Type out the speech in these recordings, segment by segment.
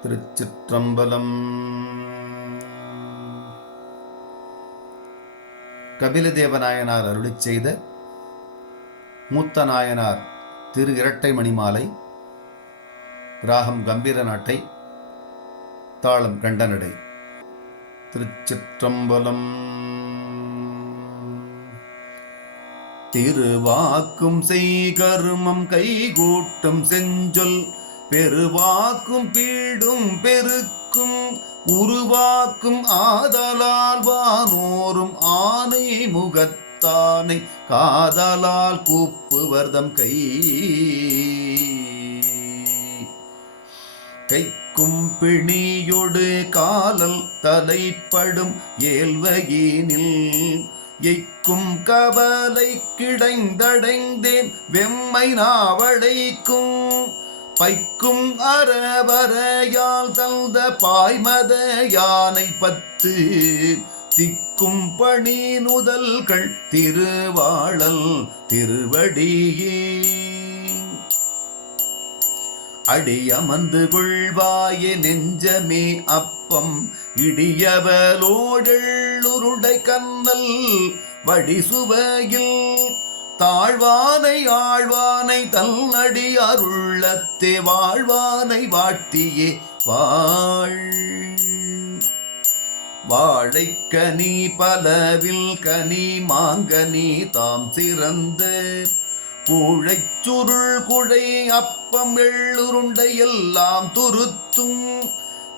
திருச்சிற்றம்பலம். கபிலதேவநாயனார் அருளிச் செய்த மூத்த நாயனார் திரு இரட்டை மணிமாலை. ராகம் கம்பீர நாட்டை, தாளம் கண்டனடை. திருச்சிற்றம்பலம். திருவாக்கும் செய்கருமம் கைகூட்டும் செஞ்சொல் பெருவாக்கும் பீடும் பெருக்கும் உருவாக்கும் ஆதலால் வானோரும் ஆனை முகத்தானை காதலால் கூப்புவர்தம் கைக்கும் பிணியொடு காலல் தலைப்படும் ஏல்வகினில் எய்க்கும் கவலை கிடைந்தடைந்தேன் வெம்மை நாவடைக்கும் பைக்கும் அறவரையால் தந்த பாய்மத யானை 10 திக்கும் பணி நுதல்கள் திருவாழல் திருவடியே அடியமர்ந்து கொள்வாயே நெஞ்சமே அப்பம் இடியவலோடெள்ளுருடை கண்ணல் வடிசுவையில் தாழ்வானை ஆழ்வானை தன்னடி அருள்ளத்தே வாழ்வானை வாட்டியே வாழைக்கனி பலவில் கனி மாங்கனி தாம் சிறந்த கூழைச் சுருள் குழை அப்பம் எள்ளுருண்டை எல்லாம் துருத்தும்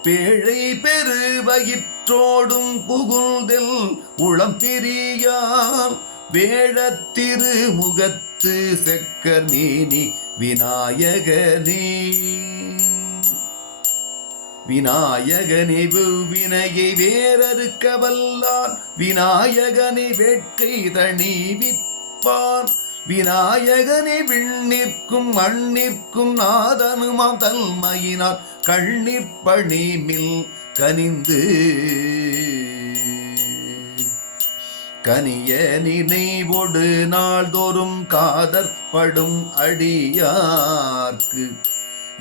பேழை பெரு வயிற்றோடும் புகுந்தில் உளம் பிரியாம் வேழத்திரு முகத்து செக்கர் மேனி விநாயகனே விநாயகனே வினையை வேறறுக்க வல்லான் விநாயகனே வேட்கை தணிவிப்பான் விநாயகனே விண்ணிற்கும் மண்ணிற்கும் நாதனுமாம் தன்மையினார் கண்ணிற்பணிமில் கனிந்து கனிய நினைவொடு நாள்தோறும் காதற்படும் அடியார்க்கு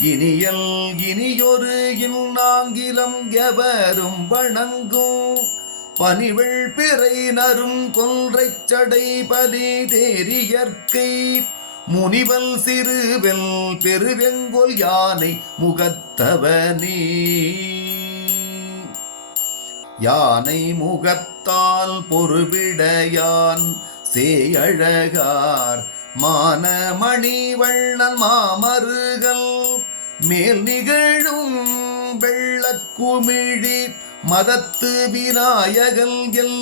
இனியல் இனியொரு இன்னாங்கிலம் எவரும் வணங்கும் பனிவெள் பிறை நரும் கொன்றைச் சடை பலி தேரியற்கை முனிவல் சிறுவெல் பெருவெங்கொல் யானை முகத்தவனே யானை முகத்தால் பொறுவிடையான் சேயழகார் மானமணி வள்ளல் மாமருகல் மேல் நிகழும் வெள்ளக்குமிழி மதத்து விநாயகல் எல்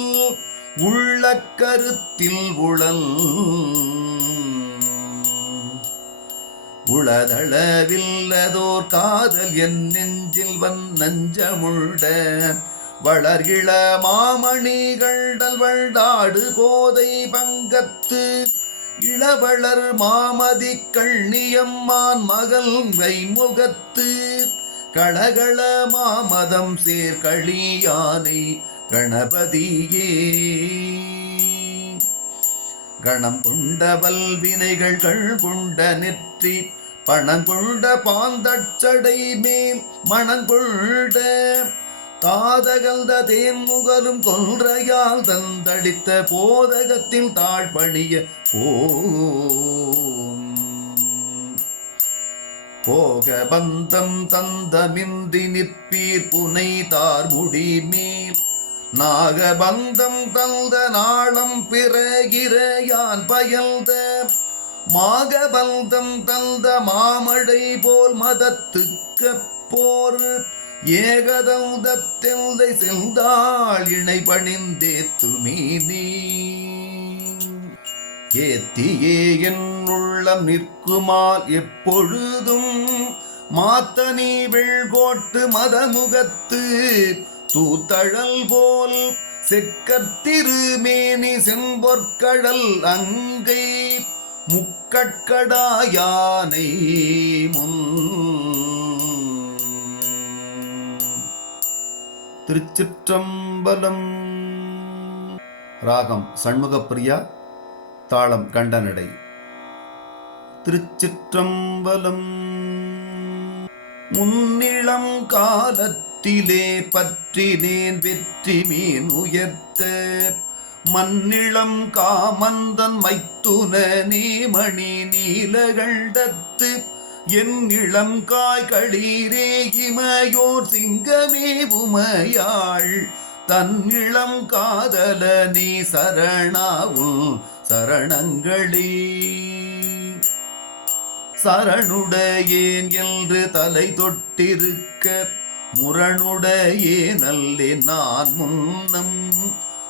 உள்ள கருத்தில் உளதளவில்லதோர் காதல் என் நெஞ்சில் நஞ்சமுள்ள வளர்கிள மாமணிகள் வள்ளாடு கோதை பங்கத்து இளவளர் மாமதி கண்ணியம்மான் மகள் வைமுகத்து களகள மாமதம் சேர்களியானை கணபதியே கணம் கொண்ட வல்வினைகள் கொண்ட நெற்றி பணங்கொண்ட பாந்தச்சடை மேல் மணங்கொண்ட தாதகல்த தேன்முகலும் கொன்றையால் தந்தளித்த போதகத்தில் தாழ்பணிய போக பந்தம் தந்தமின்றி நிற்பீர் புனை தார்முடி மேல் நாகபந்தம் தந்த நாளம் பிறகிறையான் பயல்த மாகபந்தம் தந்த மாமழை போல் மதத்துக்கு போர் ஏகதந்தெந்தை செந்தாள் இணை பணிந்தேத்து மீதி ஏத்தியே என் உள்ளம் நிற்குமால் எப்பொழுதும் மாத்தனி வெள்கோட்டு மதமுகத்து தூத்தழல் போல் செக்கத்திருமேனி செம்பொற்கடல் அங்கை முக்கட்கடாயானை முன். திருச்சிற்றம்பலம். ராகம் சண்முகப்பிரியா, தாளம் கண்டனடை. திருச்சிற்றம்பலம். முன்னிளம் காலத்திலே பற்றினேன் வெற்றி மீன் உயர்த்த மன்னிளம் காமந்தன் மைத்துன நீமணி நீலகண்டத்து என் இளம் காய்களீரே இமையோர் சிங்கமே உமையாள் தன்னிளம் காதல நீ சரணாவும் சரணங்களே சரணுடையேன் என்று தலை தொட்டிருக்க முரணுடையே நல்லே நான் முன்னம்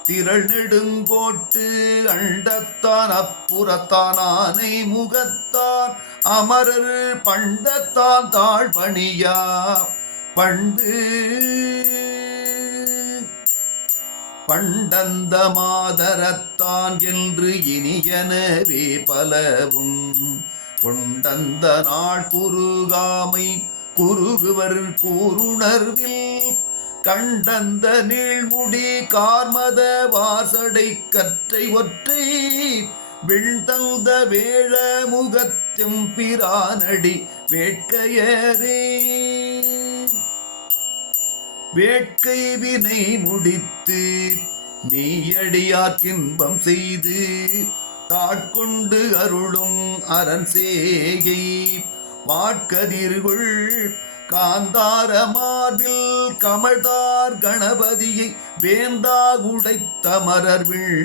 திரள் நெடுங்கோட்டு அண்டத்தான் அப்புறத்தான் ஆனை முகத்தான் அமரர் பண்டத்தான் தாழ்பணியா பண்டு பண்டந்த மாதரத்தான் என்று இனியனவே பலவும் கொண்டந்த நாள் குறுகாமை குறுகுவர் கூருணர்வில் கண்டந்த நீழ்முடி கார்மத வாசடை கற்றை ஒற்றை விண்தந்த வேழ முகத்தும் பிரானடி வேட்கையரே வேட்கை வினை முடித்து மெய்யடியார் இன்பம் செய்து தாட்கொண்டு அருளும் அரண் சேயை வாட்கதிர்கள் காந்தார மார்பில் கமழ்தார் கணபதியை வேந்தா உடைத்த மரர்விள்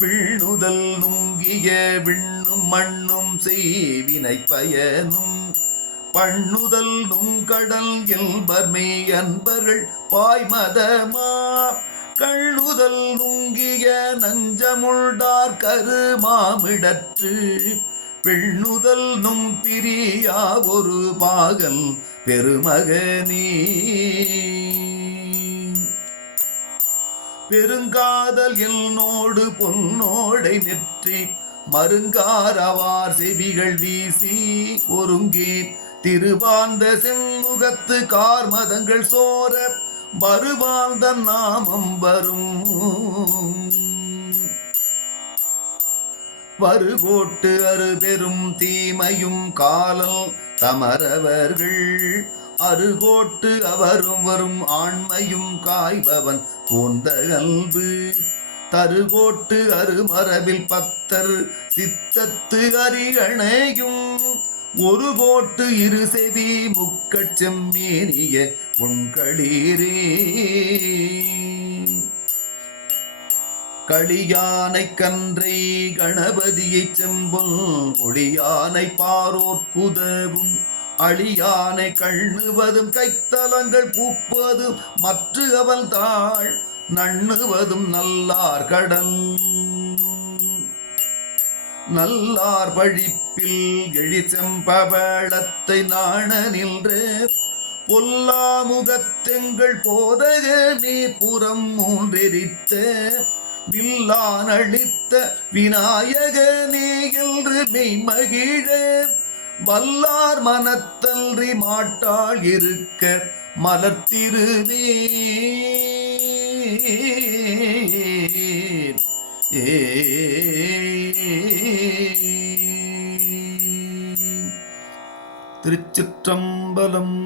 விண்ணுதல் நுங்கிய விண்ணும் மண்ணும் செய்வினை பயனும் பண்ணுதல் நுங்கடல் எல்பர்மை அன்பர்கள் பாய்மதமா கள்ளுதல் நுங்கிய நஞ்சமுள்டார் கருமாமிடற்று பெண்ணுதல் நும் பிரியா ஒரு பாகல் பெருமகனே பெருங்காதல் என்னோடு பொன்னோடை நெற்றி மருங்காரவார் செவிகள் வீசி ஒருங்கே திருவார்ந்த செம்முகத்து கார்மதங்கள் சோர வருவார்ந்த நாமம் வரும் வருகோட்டு அருபெரும் தீமையும் காலல் தமரவர்கள் அருகோட்டு அவரும் வரும் ஆண்மையும் காய்பவன் போந்த கல்வு தருகோட்டு அருமரபில் பத்தர் சித்தத்து அரியணையும் ஒரு கோட்டு இரு செவி முக்கச் செம்மேனிய உண்களீரே களியானை கன்றை கணபதியை செம்பொல் ஒளியானை பாரோர்க்குதவும் அழியானை கண்ணுவதும் கைத்தலங்கள் பூப்பதும் மற்ற அவள் தாழ் நண்ணுவதும் நல்லார் கடல் நல்லார் பழிப்பில் எழிசெம்பவளத்தை நாண நின்ற பொல்லாமுகத்தெங்கள் போதகனே புறம் மூன்றெரித்த வில்லான் அளித்த விநாயகனே என்று மெய்மகிழ வல்லார் மனத்தல்றி மாட்டாள் இருக்க மலர்த்திருவே திருச்சிற்றம்பலம்.